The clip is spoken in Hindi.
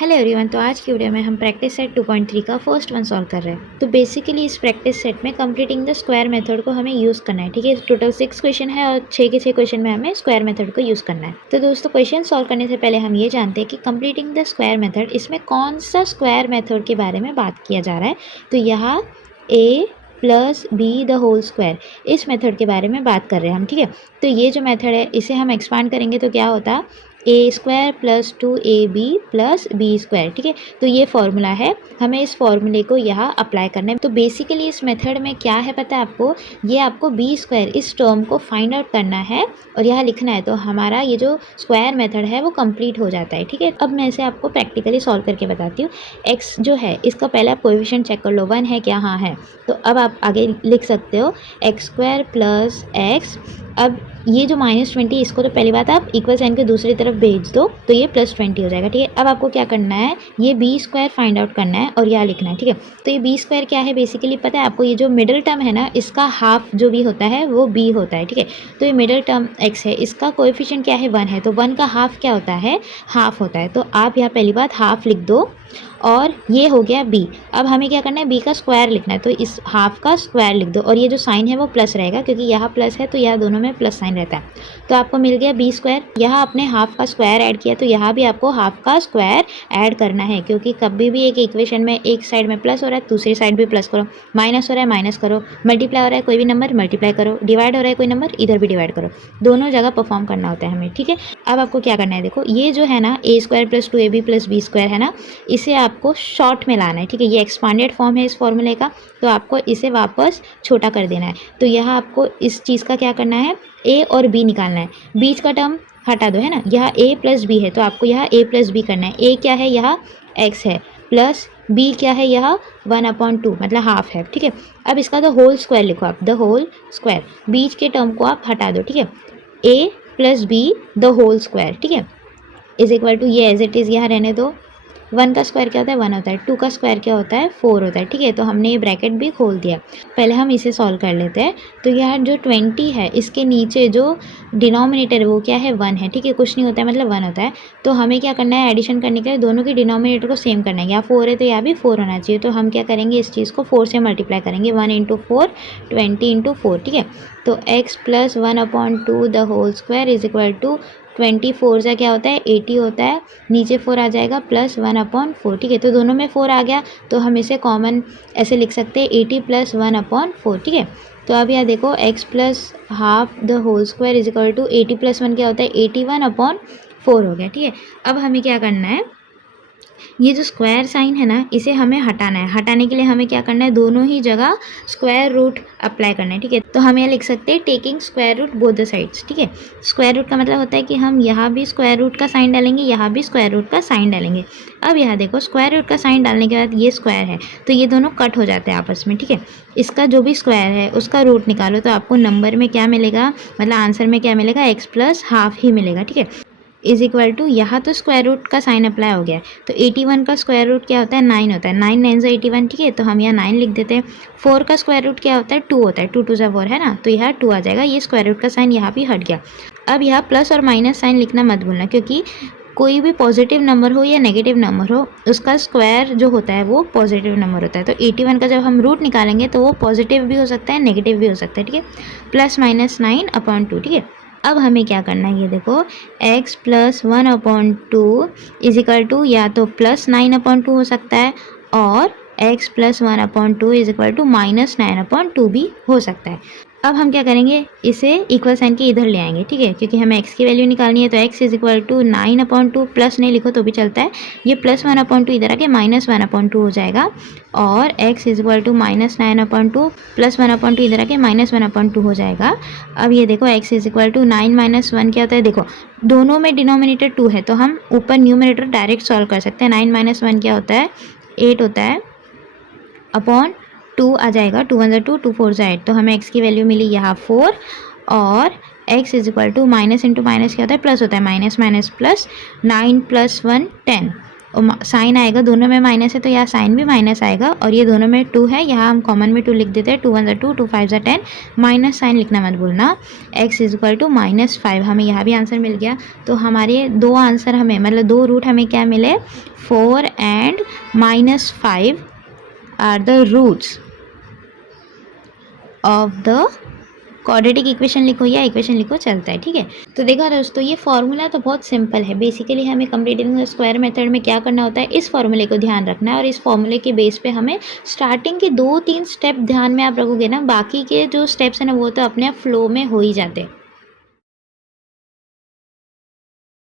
Hello everyone. तो आज की वीडियो में हम प्रैक्टिस सेट 2.3 का फर्स्ट वन सॉल्व कर रहे हैं। तो बेसिकली इस प्रैक्टिस सेट में कंप्लीटिंग द स्क्वायर मेथड को हमें यूज़ करना है। ठीक है, टोटल 6 क्वेश्चन है और 6 के 6 क्वेश्चन में हमें स्क्वायर मेथड को यूज़ करना है। तो दोस्तों, क्वेश्चन सॉल्व करने से पहले हम ये जानते हैं कि कंप्लीटिंग द स्क्वायर मेथड, इसमें कौन सा स्क्वायर मेथड के बारे में बात किया जा रहा है। तो यहाँ a plus B the whole square, इस मेथड के बारे में बात कर रहे हैं हम। ठीक है, तो ये जो मेथड है इसे हम एक्सपांड करेंगे तो क्या होता, A square plus 2ab plus B square. ठीक है, तो ये फॉर्मूला है, हमें इस फॉर्मूले को यहाँ अप्लाई करना है। तो बेसिकली इस मेथड में क्या है पता है आपको, ये आपको बी स्क्वायर इस टर्म को फाइंड आउट करना है और यहाँ लिखना है। तो हमारा ये जो स्क्वायर मेथड है वो कंप्लीट हो जाता है। ठीक है, अब मैं इसे आपको प्रैक्टिकली सॉल्व करके बताती हूँ। एक्स जो है इसका पहले आप कोएफिशिएंट चेक कर लो, 1 है क्या, हाँ है। तो अब आप आगे लिख सकते हो एक्स स्क्वायर प्लस एक्स। अब ये जो -20, इसको तो पहली बात आप इक्वल साइन के दूसरी तरफ भेज दो तो ये +20 हो जाएगा। ठीक है, अब आपको क्या करना है, ये बी स्क्वायर फाइंड आउट करना है और यहाँ लिखना है। ठीक है, तो ये बी स्क्वायर क्या है, बेसिकली पता है आपको, ये जो मिडिल टर्म है ना, इसका हाफ जो भी होता है वो बी होता है। ठीक है, तो ये मिडिल टर्म एक्स है, इसका कोएफिशिएंट क्या है, 1 है। तो 1 का हाफ क्या होता है, हाफ होता है। तो आप यहाँ पहली बात हाफ लिख दो और ये हो गया बी। अब हमें क्या करना है, बी का स्क्वायर लिखना है। तो इस हाफ का स्क्वायर लिख दो और ये जो साइन है वो प्लस रहेगा, क्योंकि यहाँ प्लस है तो यहाँ दोनों में प्लस साइन रहता है। तो आपको मिल गया बी स्क्वायर। यहाँ आपने हाफ का स्क्वायर ऐड किया तो यहाँ भी आपको हाफ का स्क्वायर ऐड करना है, क्योंकि कभी भी एक इक्वेशन में एक साइड में प्लस हो रहा है दूसरी साइड भी प्लस करो, माइनस हो रहा है माइनस करो, मल्टीप्लाई हो रहा है कोई भी नंबर मल्टीप्लाई करो, डिवाइड हो रहा है कोई नंबर इधर भी डिवाइड करो, दोनों जगह परफॉर्म करना होता है हमें। ठीक है, अब आपको क्या करना है, देखो ये जो है ना A square plus 2ab plus B square है ना, इसे आपको शॉर्ट में लाना है। ठीक है, ये एक्सपांडेड फॉर्म है इस फॉर्मूले का, तो आपको इसे वापस छोटा कर देना है। तो यहाँ आपको इस चीज़ का क्या करना है, ए और बी निकालना है, बीच का टर्म हटा दो, है ना। यहाँ a प्लस बी है तो आपको यहाँ a प्लस बी करना है। a क्या है, यहाँ x है, प्लस b क्या है, यहाँ 1/2 मतलब हाफ है। ठीक है, अब इसका द होल स्क्वायर लिखो आप, द होल स्क्वायर, बीच के टर्म को आप हटा दो। ठीक है, a plus B the whole square, ठीक है, इज इक्वल टू, ये एज इट इज़ यहाँ रहने दो। 1 का स्क्वायर क्या होता है, 1 होता है। 2 का स्क्वायर क्या होता है, 4 होता है। ठीक है, तो हमने ये ब्रैकेट भी खोल दिया। पहले हम इसे सॉल्व कर लेते हैं। तो यहाँ जो 20 है इसके नीचे जो डिनोमिनेटर है वो क्या है, 1 है। ठीक है, कुछ नहीं होता है मतलब 1 होता है। तो हमें क्या करना है, एडिशन करने के लिए दोनों की डिनोमिनेटर को सेम करना है। यहाँ 4 है तो यहाँ भी 4 होना चाहिए। तो हम क्या करेंगे, इस चीज़ को 4 से मल्टीप्लाई करेंगे, 1 × 4 20 × 4। ठीक है, तो x plus 1/2 the whole square is equal to 24 से क्या होता है, 80 होता है, नीचे 4 आ जाएगा प्लस 1/4। ठीक है, तो दोनों में 4 आ गया तो हम इसे कॉमन ऐसे लिख सकते हैं, 80 प्लस 1/4। ठीक है, तो अब यहाँ देखो x plus half the whole square is equal to 80 plus 1 क्या होता है, 81/4 हो गया। ठीक है, अब हमें क्या करना है, ये जो स्क्वायर साइन है ना इसे हमें हटाना है। हटाने के लिए हमें क्या करना है, दोनों ही जगह स्क्वायर रूट अप्लाई करना है। ठीक है, तो हम ये लिख सकते हैं taking square root both the sides. ठीक है, स्क्वायर रूट का मतलब होता है कि हम यहाँ भी स्क्वायर रूट का साइन डालेंगे, यहाँ भी स्क्वायर रूट का साइन डालेंगे। अब यहाँ देखो, स्क्वायर रूट का साइन डालने के बाद ये स्क्वायर है तो ये दोनों कट हो जाते हैं आपस में। ठीक है, इसका जो भी स्क्वायर है उसका रूट निकालो तो आपको नंबर में क्या मिलेगा, मतलब आंसर में क्या मिलेगा, x प्लस हाफ ही मिलेगा। ठीक है, इज इक्वल टू, यहाँ तो स्क्वायर रूट का साइन अप्लाई हो गया है तो 81 का स्क्वायर रूट क्या होता है, 9 होता है। 9 9 से 81। ठीक है, तो हम यहाँ 9 लिख देते हैं। 4 का स्क्वायर रूट क्या होता है, 2 होता है। 2 2 4 है ना, तो यहाँ 2 आ जाएगा। ये स्क्वायर रूट का साइन यहाँ भी हट गया। अब यहाँ प्लस और माइनस साइन लिखना मत भूलना, क्योंकि कोई भी पॉजिटिव नंबर हो या नेगेटिव नंबर हो उसका स्क्वायर जो होता है वो पॉजिटिव नंबर होता है। तो 81 का जब हम रूट निकालेंगे तो वो पॉजिटिव भी हो सकता है नेगेटिव भी हो सकता है। ठीक है, प्लस माइनस 9/2। ठीक है, अब हमें क्या करना है, ये देखो x plus 1/2 is equal to, या तो प्लस 9/2 हो सकता है और x plus 1/2 is equal to minus 9/2 भी हो सकता है। अब हम क्या करेंगे, इसे इक्वल साइन के इधर ले आएंगे। ठीक है, क्योंकि हमें x की वैल्यू निकालनी है। तो x is equal to 9/2, plus नहीं लिखो तो भी चलता है, ये प्लस 1/2 इधर आके माइनस 1/2 हो जाएगा और x is equal to minus 9/2 plus 1/2 इधर आके माइनस 1/2 हो जाएगा। अब ये देखो x इज इक्वल टू 9 - 1 क्या होता है, देखो दोनों में डिनोमिनेटर 2 है तो हम ऊपर न्यूमरेटर डायरेक्ट सॉल्व कर सकते हैं। 9 - 1 क्या होता है, 8 होता है, अपॉन 2 आ जाएगा, 2 1 2 2 4 8। तो हमें x की वैल्यू मिली यहाँ 4 और x is equal to minus into minus क्या होता है, प्लस होता है, माइनस माइनस प्लस, 9 + 1 10। साइन आएगा, दोनों में माइनस है तो यहाँ साइन भी माइनस आएगा, और ये दोनों में 2 है, यहाँ हम कॉमन में 2 लिख देते हैं। 2 1 2, 2 5 10, माइनस साइन लिखना मत भूलना। x इज इक्वल टू -5, हमें यहाँ भी आंसर मिल गया। तो हमारे 2 आंसर हमें, मतलब 2 रूट हमें क्या मिले, 4 and -5 are the roots of the quadratic equation. लिखो या इक्वेशन लिखो, चलता है, ठीक है। तो देखा दोस्तों, ये फॉर्मूला तो बहुत सिंपल है। बेसिकली हमें कंप्लीटिंग द स्क्वायर मेथड में क्या करना होता है, इस फॉर्मूले को ध्यान रखना है, और इस फॉर्मूले के बेस पे हमें स्टार्टिंग के 2-3 स्टेप ध्यान में आप रखोगे ना, बाकी के जो स्टेप्स हैं ना वो तो अपने आप फ्लो में हो ही जाते हैं।